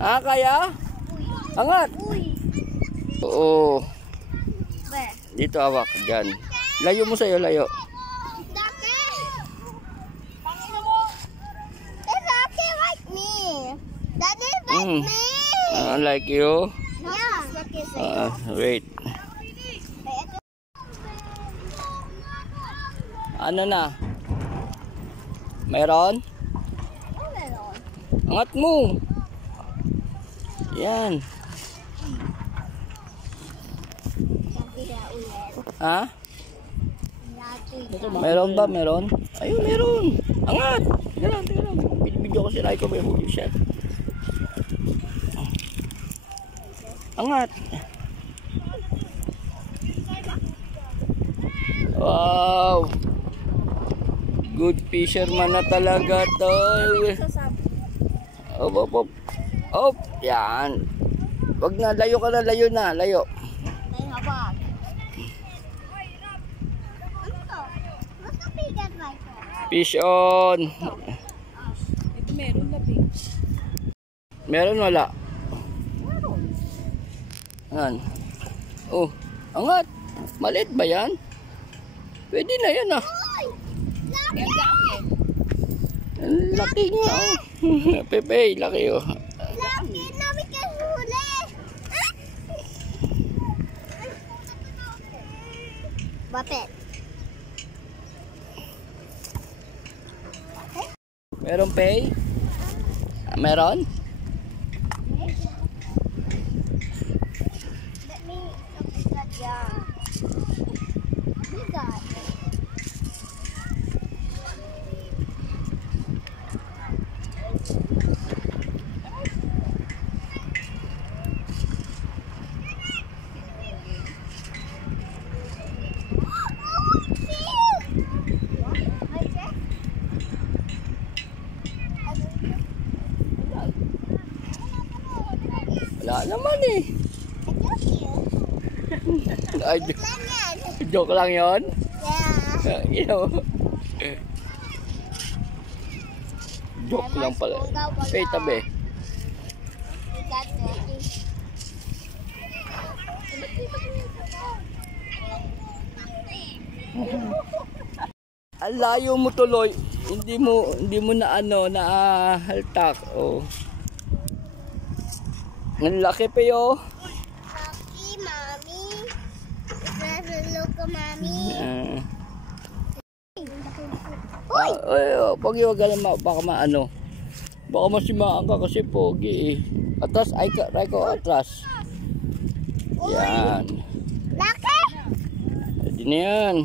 Ha, kaya? Angat. Oo. Dito hawak, dyan. Layo mo sa'yo, layo. Like you? Yeah. Wait. Ano na? Meron? Angat mo. Yan. Ha? Meron ba? Meron? Ayun, meron. Angat. Tingnan lang, tingnan lang. Video ko si Raiko, may huli siya. Angat. Wow. Good fisherman na talaga to. Op, op, op. Op. Yan. Wag na, layo ka na, layo na, layo. Fish on. Ito meron na pink. Meron wala? Ayan. Oh, angat. Maliit ba yan? Pwede na yan ah. Ang laki nga oh. Pepe, laki oh. Laki na may kasuli. Bapet. Meron pay? Meron? Let me look at that jar. We got it. Wala naman eh. Ay, joke lang yun? Yeah. You know. Joke lang pala. Pay tabi. We got it. Ang layo mo tuloy. Hindi mo na ano na haltak. Oh. Ang laki pa yo. Laki, Mommy. Look, Mommy. Pogi, wag ka lang baka maano. Baka masimaan ka kasi pogi eh. Atras, ay Raiko, atras. Yan. Laki! Pwede na yan.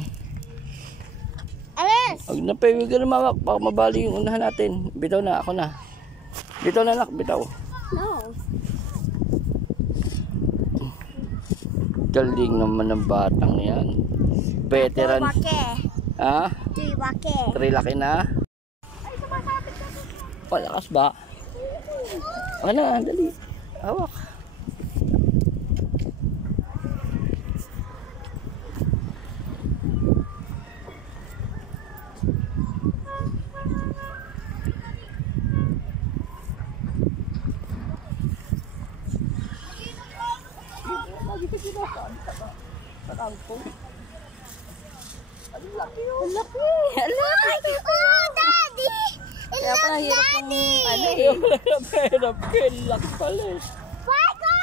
Alis! Huwag na pa, huwag ka na mawak. Baka mabali yung unahan natin. Bitaw na, ako na. Bitaw na nak, bitaw. No. Galing naman ng batang yan. Veteran. Ha? Trilaki na. Palakas ba? Ano na, dali. Hawak. Ang laki yun. Ang laki. Oh, Daddy! Kaya pala hirap yung ano eh. Hirap. Kilak pala eh. Paco!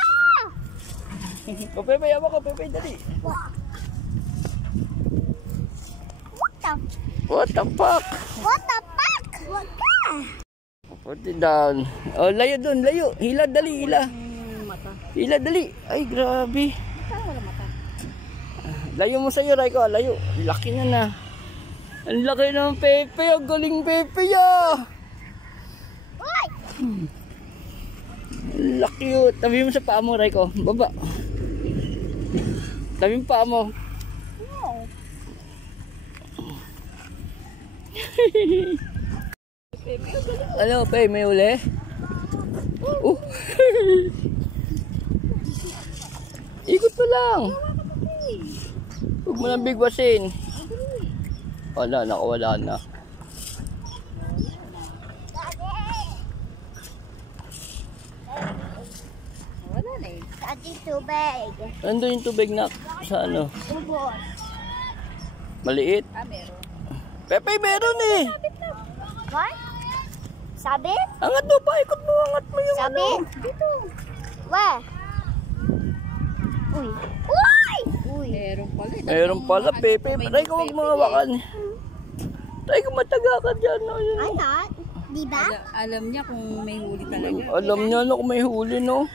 Pepe, yawa ko. Pepe, dali. What the fuck? What the fuck? What the? Put it down. Oh, layo dun, layo. Hila, dali, hila. Hila, dali. Ay, grabe. Layo mo sa'yo, Raiko. Layo. Laki na na. Ang laki ng Pepe. Ang galing Pepe ya. Laki yun. Tabi mo sa paa mo, Raiko. Baba. Tabi mo paa mo. Ano, Pe? May uli? Ikot pa lang. Huwag mo nang bigwasin. Wala, nakawala na. Daddy! Ati tubig. Nandun yung tubig na sa ano? Ubos. Maliit. Meron. Pepe, meron eh. What? Sabit? Angat mo pa, ikot mo, angat mo yung Sabit? ano. Dito. Where? Uy. Uy! Uy. Meron pala. Meron pala, Pepe. Try ko huwag mga wakan. Try ko mataga ka dyan. No? I'm not. Diba? Alam niya kung may huli talaga. Alam niya no, kung may huli, no?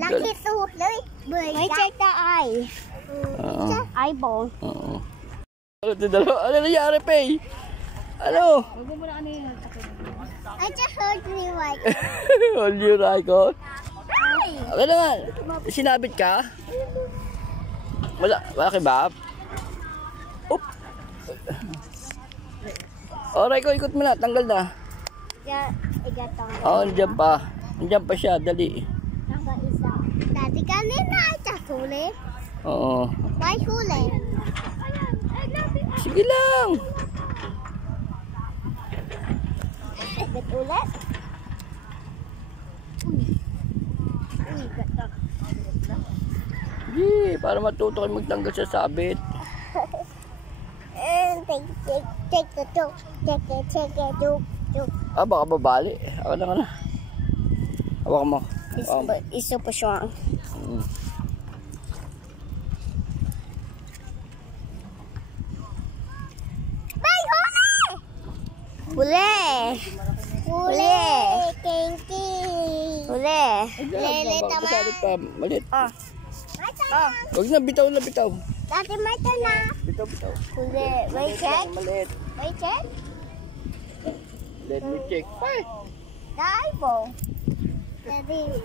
Laki suhloy. May check the eye. Eyeball. Oo. Ano ito dalawa? Ano nangyari, Pei? Ano? Huwag mo muna ano yun. I just heard me like. Hold your eye ko. Ay! Okay na nga. Sinabit ka? Wala kay Bab? Oop. Alright ko, ikot mo na. Tanggal na. Oo, nandiyan pa. Nandiyan pa siya. Dali. Dati kanina ay huli. Oo. Why huli? Sige lang. Sabit ulit. Uy, gata. Sige, para matuto kayo magtanggal sa sabit. And take the joke. Take it, joke. Ah, baka babali. Ako na ka na. Hawak mo. It's super strong. Bay, huli! Huli! Huli! Kinky! Huli! Lele naman. Masalit pa. Malit. Oh. Huwag na, bitaw na, bitaw. Dati may na. Bitaw, bitaw. Huli. Wait, check. Malit. Wait, check. Let me check. Ay! The eyeball. Daddy.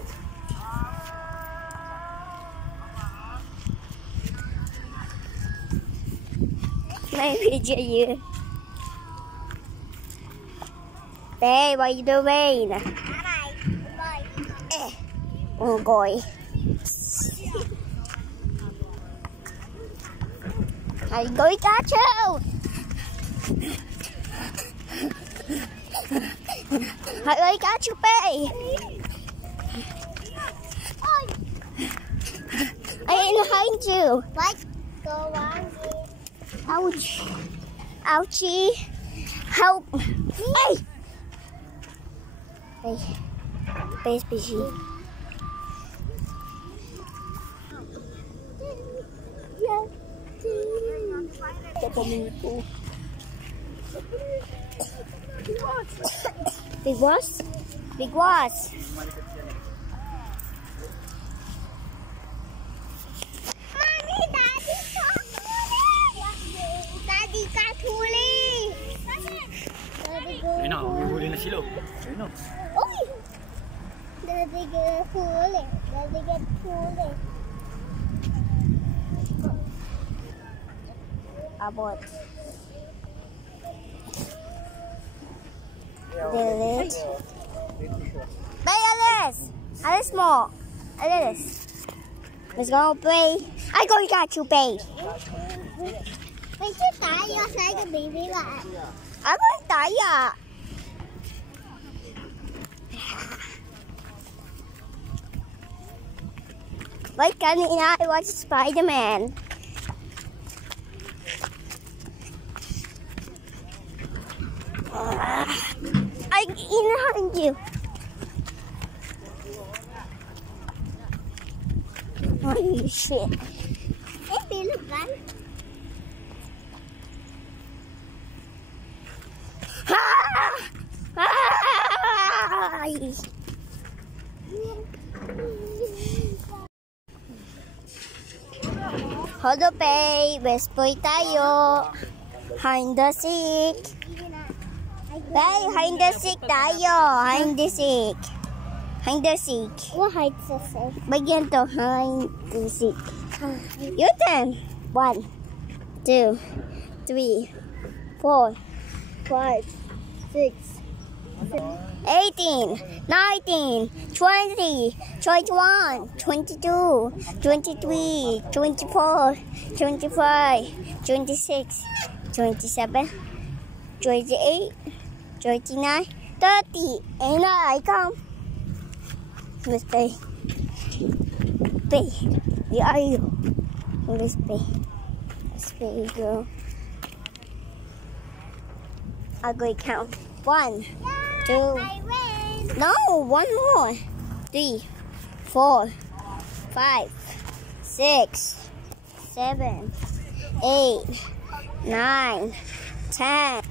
May video you. Hey, what are you doing? Oh boy. I'm going to catch you. I'm going to catch you, Bay. I ain't behind you. What? Go on. Ouch. Ouchie. Help. Hey. Hey. Bay species. Big was? Big was. Mommy, Daddy got huli. Daddy got huli. Daddy got Ayun na, huli na sila. Ayun na. Uy! Daddy got huli. Daddy got huli. Abot. Delete. Bay, Alice! Alice mo. Alice. Let's go, Bay. I go got you, Bay. Wait, you tayo sa baby ba? Ako tayo. Wait, kanina I watched Spider-Man. I'm behind you. Oh shit. Hey, look, man. Hold up, babe. Best boy tayo. Hide the seek. Babe, hide the seek tayo. Hide the seek. Hide the seek. What hide the seek? Bagyan to. Hide the seek. Your turn. 1, 2, 3, 4, 5, 6, 18, 19, 20, 21, 22, 23, 24, 25, 26, 27, 28, 29, 30. And I come. Let's play. Spay. Where are you? Where's Spay? Spay, girl. I'll go count. 1, 2. No, one more. 3, 4, 5, 6, 7, 8, 9, 10.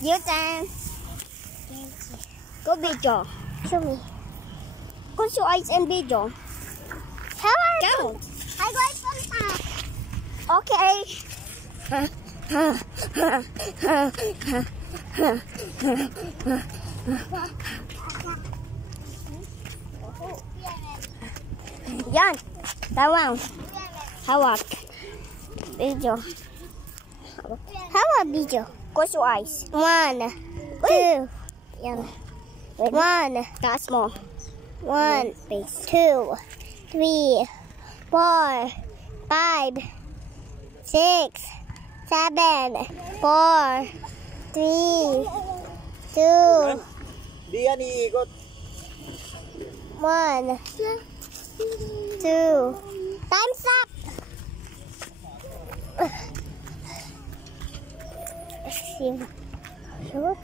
Your turn. Go video. Show me. Close your eyes and video. How are you? I got some time. Okay. Yan. Tawang. Hawak. Video. Hawak video. Close your eyes. 1, 2. Yan. 1. That's small. 1, 2, 3, 4, 5, 6, 7, 4, 3, 2, Di yan iikot. 1, 2. Time's up. Sure.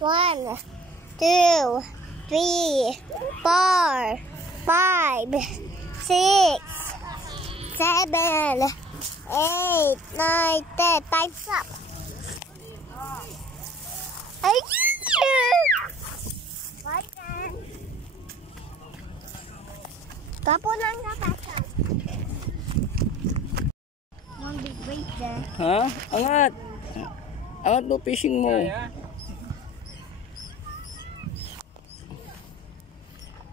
1, 2, 3, 4, 5, 6, 7, 8, 9, 10. Time's up. Are you here? Kapo lang kapasa. One big weight there. Ha? Angat. Angat mo fishing mo.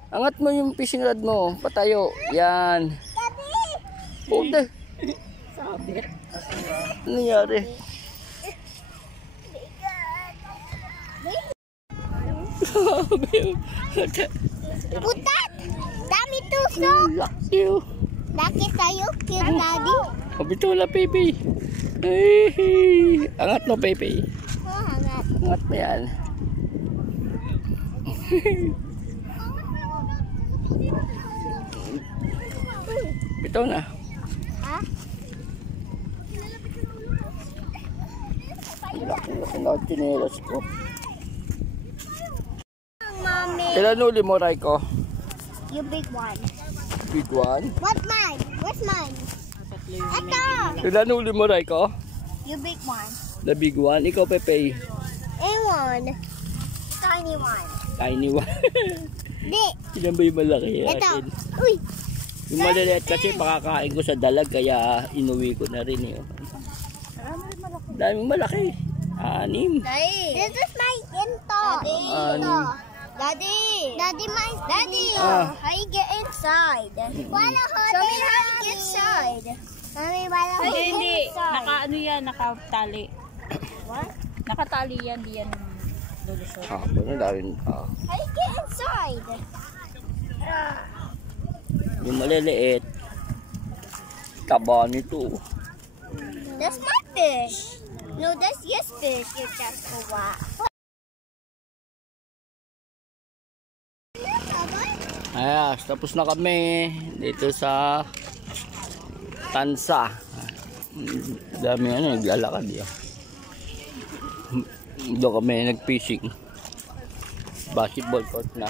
Angat mo yung fishing rod mo. Patayo. Yan. Puta. Sabit. Ano nangyari? Putat! Dami tuso! Laki oh. Laki sa'yo, cute daddy. Kabito wala, Pepe. Ay, angat mo, Pepe. Oh, hangat. Angat mo yan. Bitaw na. Ha? Laki na chinelas ko. Mommy. Ilan uli mo, Raiko? You big one. Big one. What's mine? Where's mine? Ito! Ilan uli mo, Raiko? You big one. The big one. Ikaw, Pepe. A1. Tiny one. Tiny one. Di. Ilan ba yung malaki? Ito. Akin? Uy. Yung maliliit kasi makakain ko sa dalag kaya inuwi ko na rin yun. Daming malaki. 6. This is my into. Daddy. Daddy, my daddy. How you get inside? Show me how you get inside. Mommy, wala Ay, how you hindi. get inside. Naka ano yan, nakatali. What? Nakatali yan, di yan lulusot. Ano na rin. How you get inside? Yung maliliit. Taba nito. That's my fish. No, that's your fish. You just go what? Ayos, tapos na kami dito sa Tansa. Dami ano, naglalakad yan. Doon kami nag-fishing. Basketball court na.